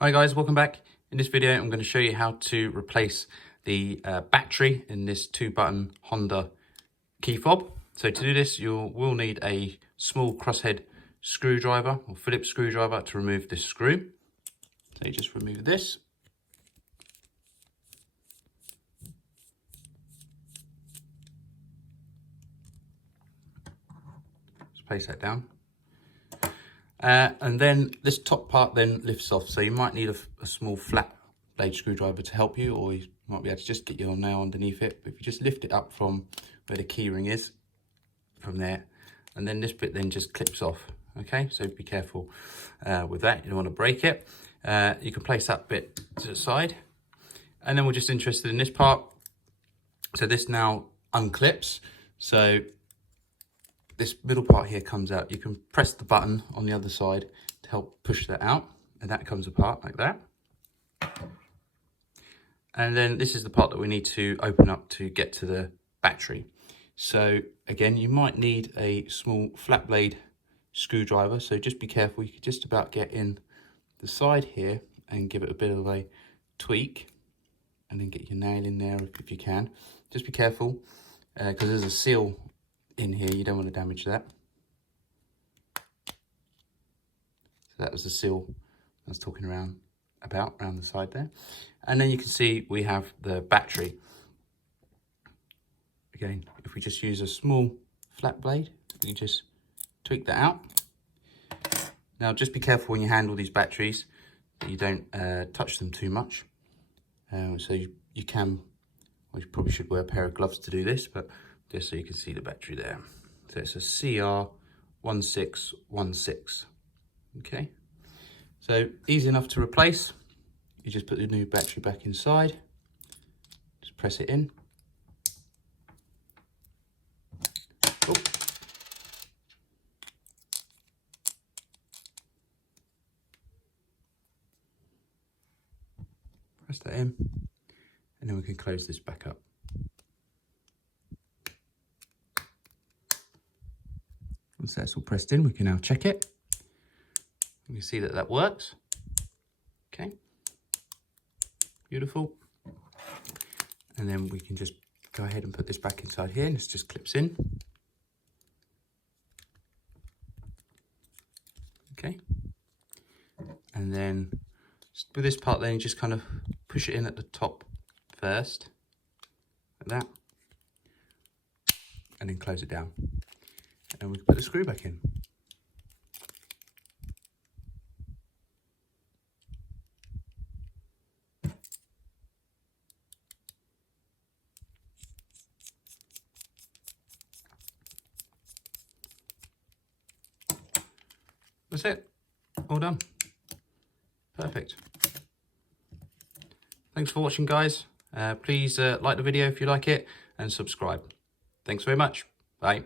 Hi guys, welcome back. In this video I'm going to show you how to replace the battery in this 2-button Honda key fob. So to do this you will need a small crosshead screwdriver or Phillips screwdriver to remove this screw. So you just remove this. Just place that down. And then this top part then lifts off, so you might need a small flat blade screwdriver to help you, or you might be able to just get your nail underneath it. But if you just lift it up from where the key ring is, from there, and then this bit then just clips off. Okay, so be careful with that, you don't want to break it. You can place that bit to the side, and then we're just interested in this part. So this now unclips, so this middle part here comes out. You can press the button on the other side to help push that out, and that comes apart like that. And then this is the part that we need to open up to get to the battery. So again, you might need a small flat blade screwdriver, so just be careful. You can just about get in the side here and give it a bit of a tweak, and then get your nail in there if you can. Just be careful because there's a seal in here, you don't want to damage that. So that was the seal I was talking around the side there. And then you can see we have the battery. Again, if we just use a small flat blade, you just tweak that out. Now just be careful when you handle these batteries that you don't touch them too much. So you can, well, you probably should wear a pair of gloves to do this, but just so you can see the battery there. So it's a CR1616. Okay, so easy enough to replace. You just put the new battery back inside, just press it in. Oh. Press that in, and then we can close this back up. Once that's all pressed in, we can now check it. You can see that that works. Okay, beautiful. And then we can just go ahead and put this back inside here, and this just clips in. Okay, and then with this part, then you just kind of push it in at the top first, like that, and then close it down. And we can put the screw back in. That's it, all done. Perfect. Thanks for watching, guys. Please like the video if you like it, and subscribe. Thanks very much. Bye.